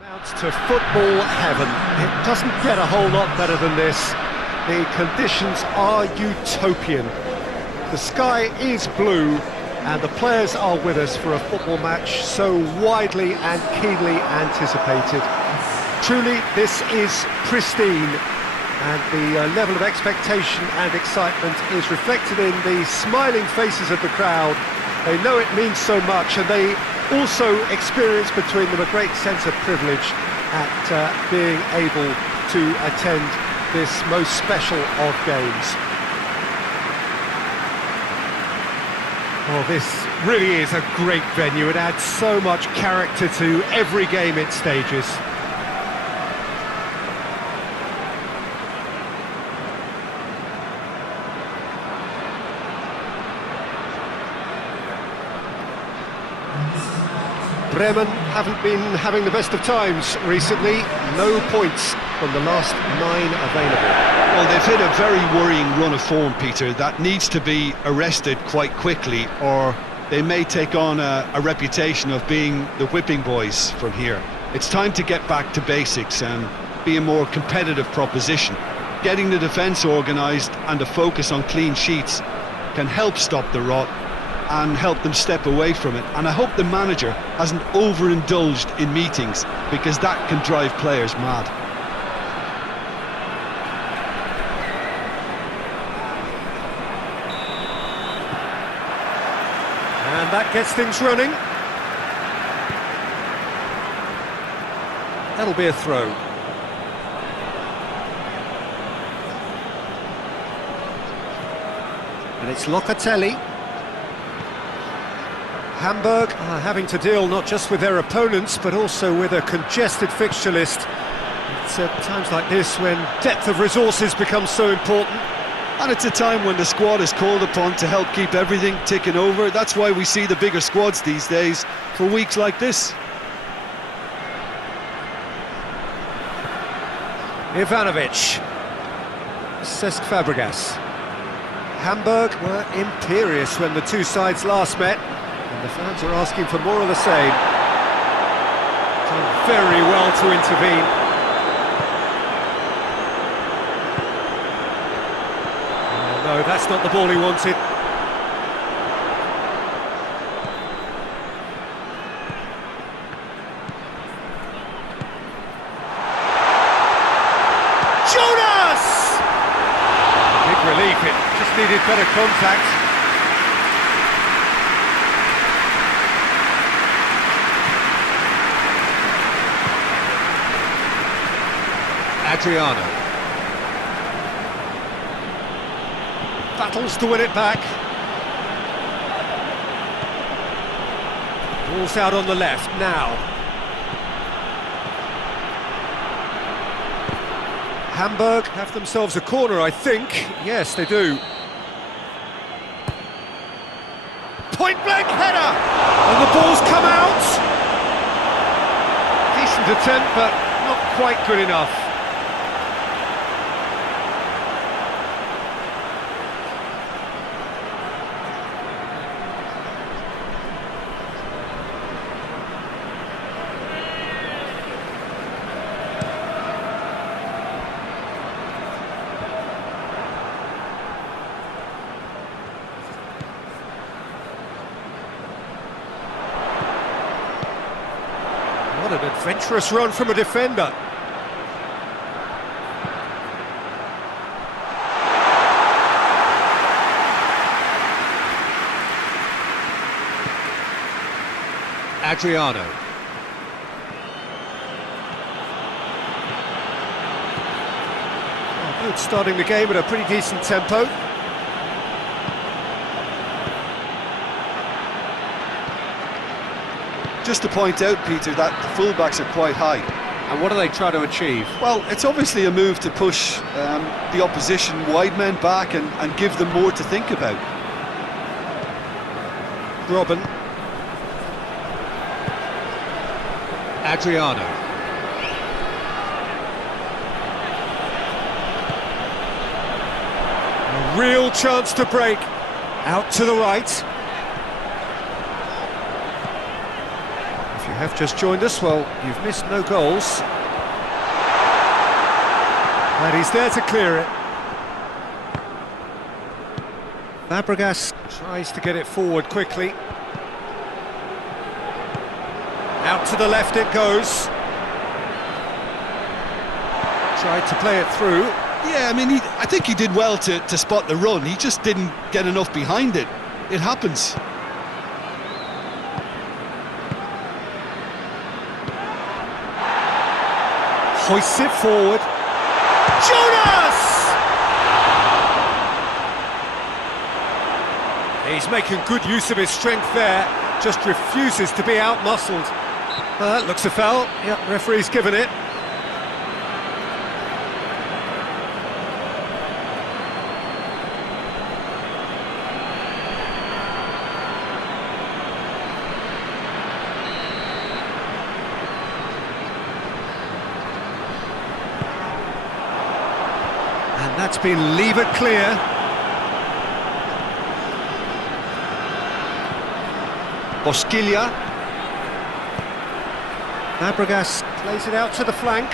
Amounts to football heaven. It doesn't get a whole lot better than this. The conditions are utopian. The sky is blue and the players are with us for a football match so widely and keenly anticipated. Truly, this is pristine, and the level of expectation and excitement is reflected in the smiling faces of the crowd. They know it means so much, and they also experience between them a great sense of privilege at being able to attend this most special of games. Oh, this really is a great venue. It adds so much character to every game it stages. Bremen haven't been having the best of times recently. No points from the last 9 available. Well, they've hit a very worrying run of form, Peter, that needs to be arrested quite quickly, or they may take on a reputation of being the whipping boys from here. It's time to get back to basics and be a more competitive proposition. Getting the defence organised and a focus on clean sheets can help stop the rot and help them step away from it. And I hope the manager hasn't overindulged in meetings, because that can drive players mad. And that gets things running. That'll be a throw. And it's Locatelli. Hamburg are having to deal not just with their opponents, but also with a congested fixture list. It's at times like this when depth of resources becomes so important. And it's a time when the squad is called upon to help keep everything ticking over. That's why we see the bigger squads these days for weeks like this. Ivanovic. Cesc Fabregas. Hamburg were imperious when the two sides last met, and the fans are asking for more of the same. Done very well to intervene. No, that's not the ball he wanted. Jonas! Big relief, it just needed better contact. Adriano. Battles to win it back. Ball's out on the left now. Hamburg have themselves a corner, I think. Yes, they do. Point-blank header! And the ball's come out! Decent attempt, but not quite good enough. What an adventurous run from a defender. Adriano. Oh, good, starting the game at a pretty decent tempo. Just to point out, Peter, that the fullbacks are quite high. And what do they try to achieve? Well, it's obviously a move to push the opposition wide men back and give them more to think about. Robin. Adriano. A real chance to break. Out to the right. If you have just joined us, well, you've missed no goals. And he's there to clear it. Fabregas tries to get it forward quickly. Out to the left it goes. Tried to play it through. Yeah, I mean, I think he did well to spot the run. He just didn't get enough behind it. It happens. Hoists it forward. Jonas! He's making good use of his strength there. Just refuses to be out-muscled. Looks a foul. Yep, referee's given it. And that's been levered clear. Bosquilla. Fabregas plays it out to the flank.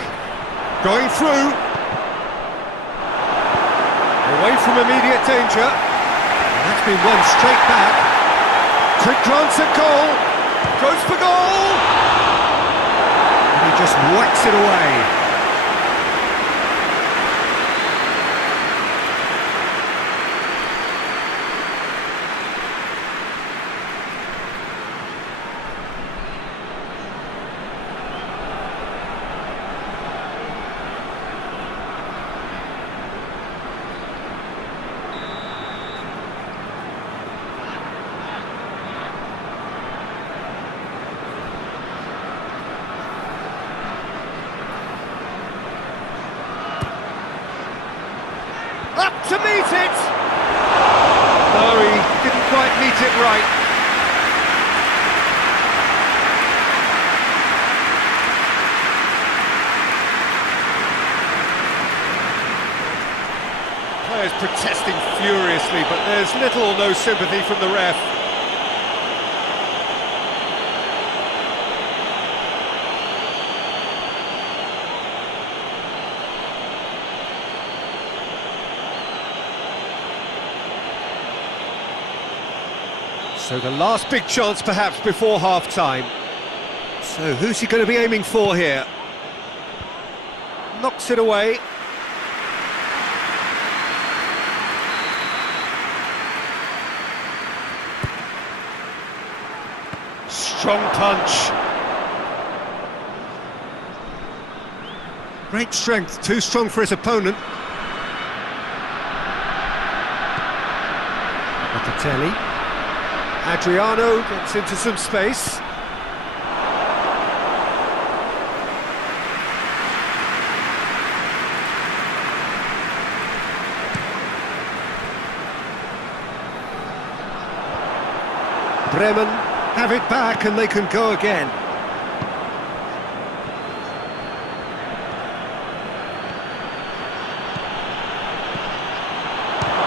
Going through. Away from immediate danger. And that's been won straight back. Quick glance at goal. Goes for goal. And he just whacks it away. Up to meet it! No, he didn't quite meet it right. Players protesting furiously, but there's little or no sympathy from the ref. So the last big chance perhaps before half-time. So who's he going to be aiming for here? Knocks it away. Strong punch. Great strength, too strong for his opponent. Locatelli. Adriano gets into some space. Bremen have it back and they can go again.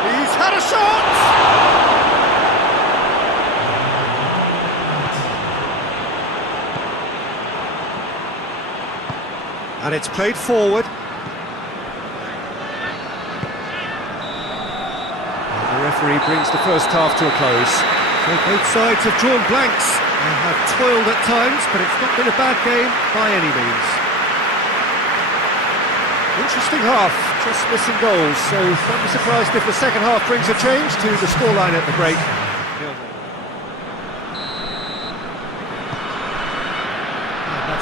He's had a shot! And it's played forward. And the referee brings the first half to a close. So both sides have drawn blanks. They have toiled at times, but it's not been a bad game by any means. Interesting half, just missing goals. So don't be surprised if the second half brings a change to the scoreline at the break.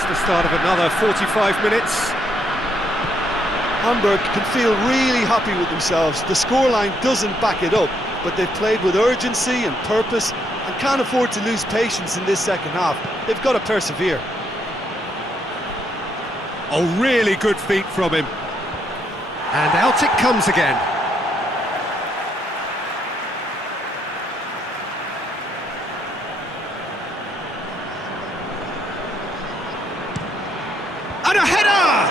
The start of another 45 minutes. Hamburg can feel really happy with themselves. The scoreline doesn't back it up, but they've played with urgency and purpose and can't afford to lose patience in this second half. They've got to persevere. Oh, really good feet from him. And out it comes again. And a header!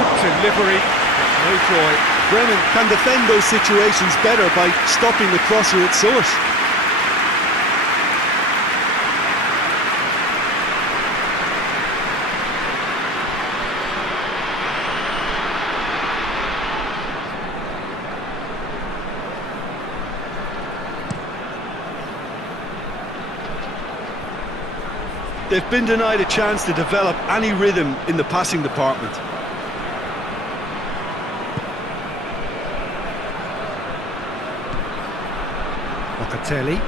Good delivery, no joy. Bremen can defend those situations better by stopping the crosser at source. They've been denied a chance to develop any rhythm in the passing department. Locatelli,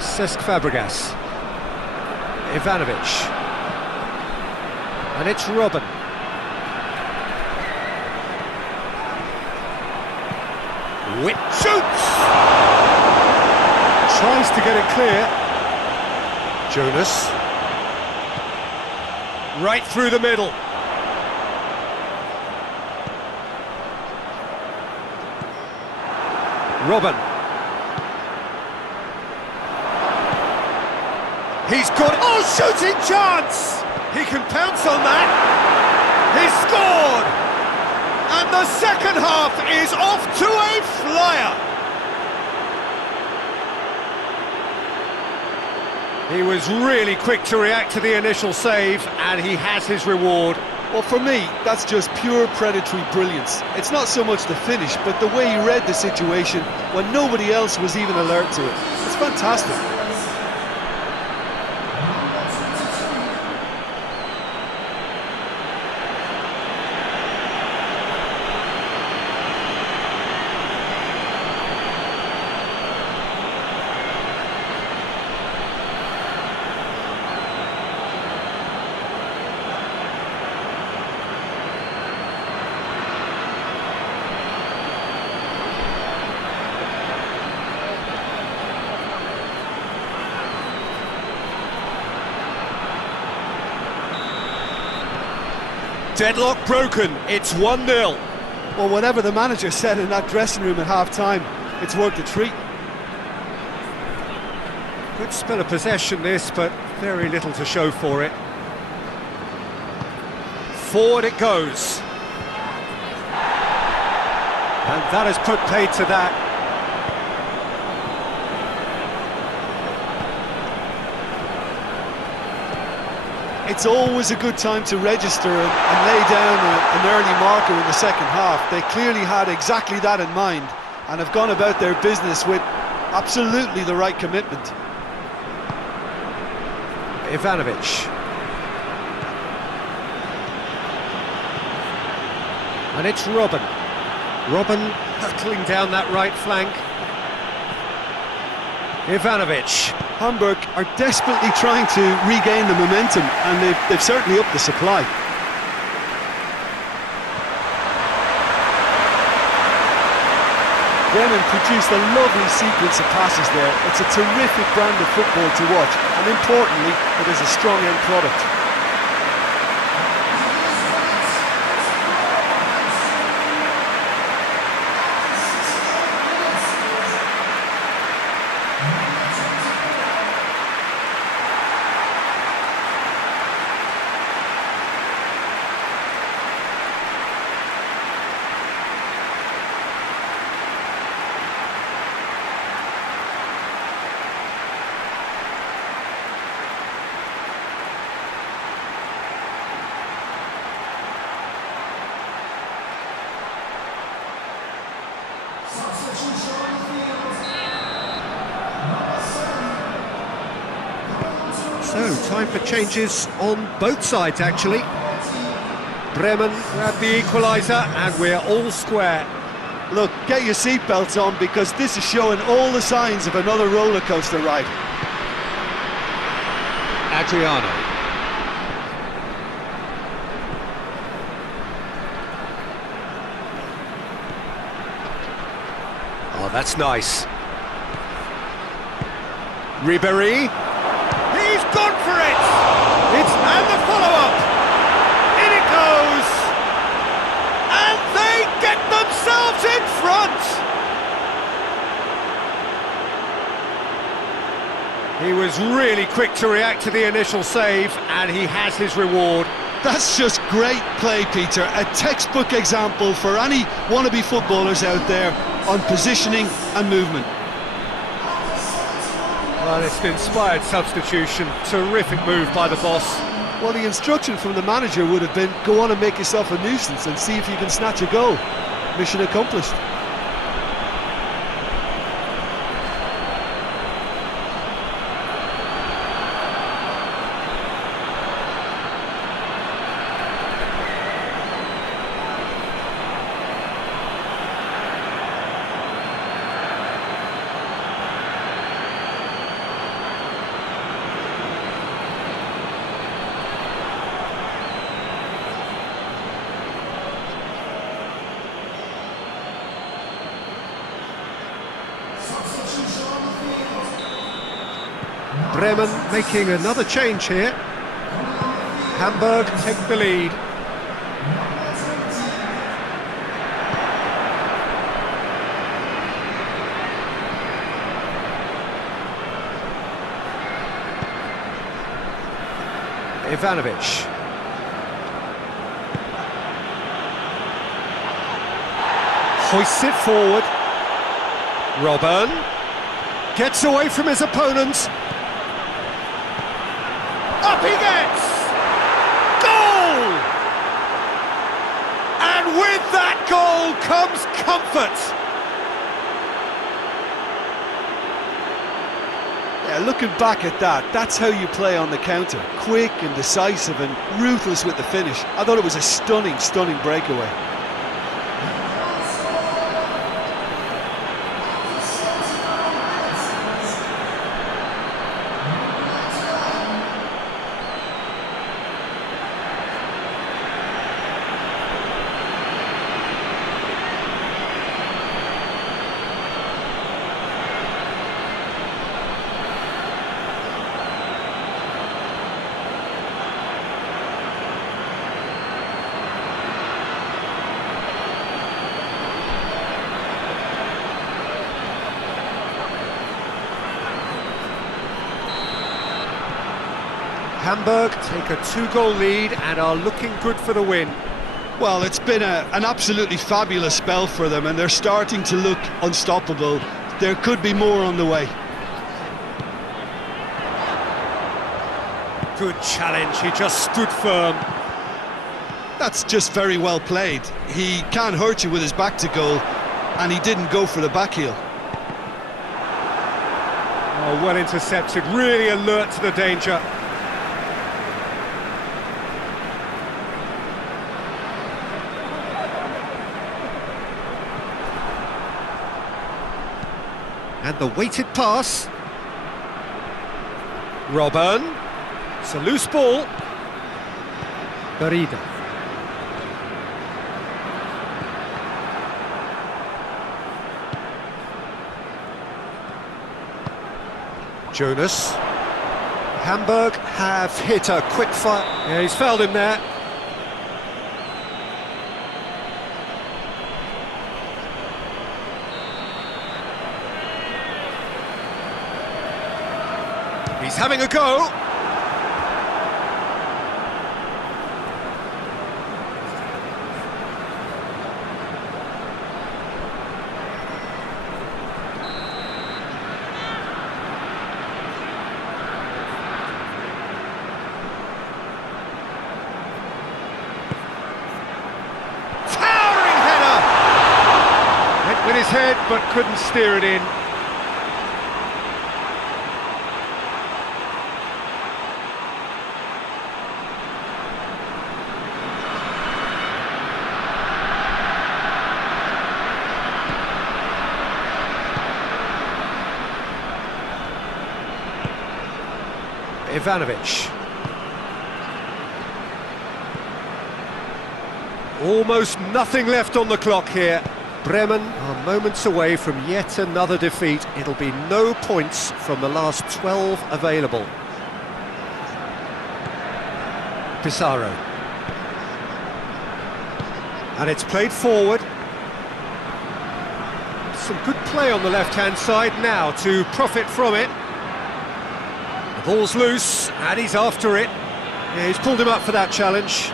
Cesc Fabregas, Ivanovic, and it's Robben. Whip shoots! Tries to get it clear. Jonas. Right through the middle. Robben. He's got... Oh, shooting chance! He can pounce on that. He's scored! And the second half is off to a flyer. He was really quick to react to the initial save, and he has his reward. Well, for me, that's just pure predatory brilliance. It's not so much the finish, but the way he read the situation when nobody else was even alert to it. It's fantastic. Deadlock broken, it's 1-0. Well, whatever the manager said in that dressing room at half-time, it's worked a treat. Good spell of possession this, but very little to show for it. Forward it goes. And that has put paid to that. It's always a good time to register and lay down an early marker in the second half. They clearly had exactly that in mind and have gone about their business with absolutely the right commitment. Ivanovic. And it's Robben. Robben hurtling down that right flank. Ivanovic. Hamburg are desperately trying to regain the momentum, and they've certainly upped the supply. Bremen produced a lovely sequence of passes there. It's a terrific brand of football to watch, and importantly, it is a strong end product. So, time for changes on both sides, actually. Bremen grab the equaliser, and we're all square. Look, get your seatbelts on, because this is showing all the signs of another roller coaster ride. Adriano. Oh, that's nice. Ribéry. He's gone for it! And the follow-up! In it goes! And they get themselves in front! He was really quick to react to the initial save, and he has his reward. That's just great play, Peter. A textbook example for any wannabe footballers out there on positioning and movement. Well, it's an inspired substitution. Terrific move by the boss. Well, the instruction from the manager would have been, go on and make yourself a nuisance and see if you can snatch a goal. Mission accomplished. Bremen making another change here. Hamburg take the lead. Ivanovic. Hoists it forward. Robben gets away from his opponents. Up he gets! Goal! And with that goal comes comfort. Yeah, looking back at that, that's how you play on the counter. Quick and decisive and ruthless with the finish. I thought it was a stunning, stunning breakaway. Hamburg take a 2-goal lead and are looking good for the win. Well, it's been an absolutely fabulous spell for them, and they're starting to look unstoppable. There could be more on the way. Good challenge, he just stood firm. That's just very well played. He can't hurt you with his back to goal, and he didn't go for the back heel. Oh, well intercepted, really alert to the danger. And the weighted pass. Robben. It's a loose ball. Garida. Jonas. Hamburg have hit a quick fire. Yeah, he's fouled him there. He's having a go. Towering header! Went with his head but couldn't steer it in. Ivanovic. Almost nothing left on the clock here. Bremen are moments away from yet another defeat. It'll be no points from the last 12 available. Pissarro. And it's played forward. Some good play on the left-hand side now to profit from it. The ball's loose, and he's after it. Yeah, he's pulled him up for that challenge.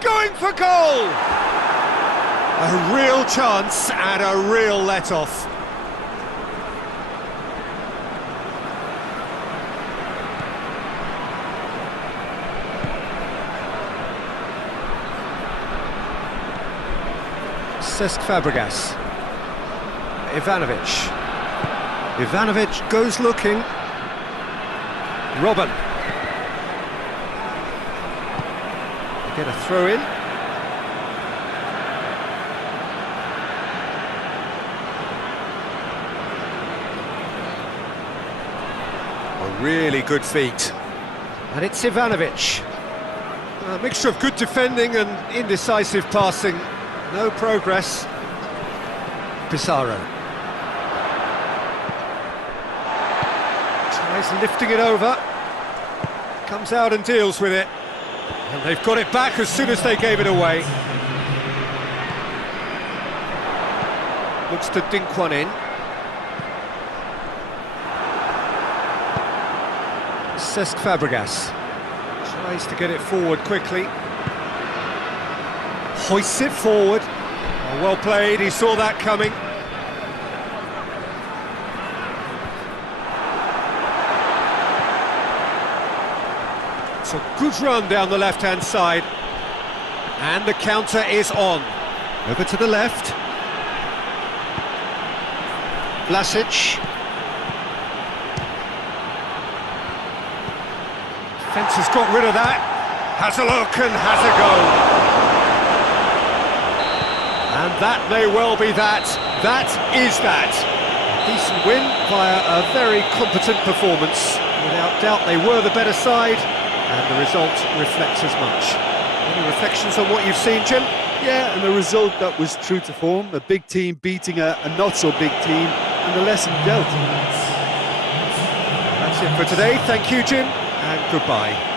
Going for goal! A real chance and a real let-off. Cesc Fabregas. Ivanovic. Ivanovic goes looking. Robben. get a throw in. A really good feat. And it's Ivanovic. A mixture of good defending and indecisive passing. No progress. Pizarro. Tries lifting it over. Comes out and deals with it. And they've got it back as soon as they gave it away. Looks to dink one in. Cesc Fabregas. Tries to get it forward quickly. Hoists it forward. Oh, well played, he saw that coming. It's a good run down the left-hand side. And the counter is on. Over to the left. Vlasic. Fence has got rid of that. Has a look and has a go. And that may well be that. That is that. A decent win via a very competent performance. Without doubt they were the better side, and the result reflects as much. Any reflections on what you've seen, Jim? Yeah, and a result that was true to form. A big team beating a not-so-big team, and the lesson dealt. That's it for today. Thank you, Jim, and goodbye.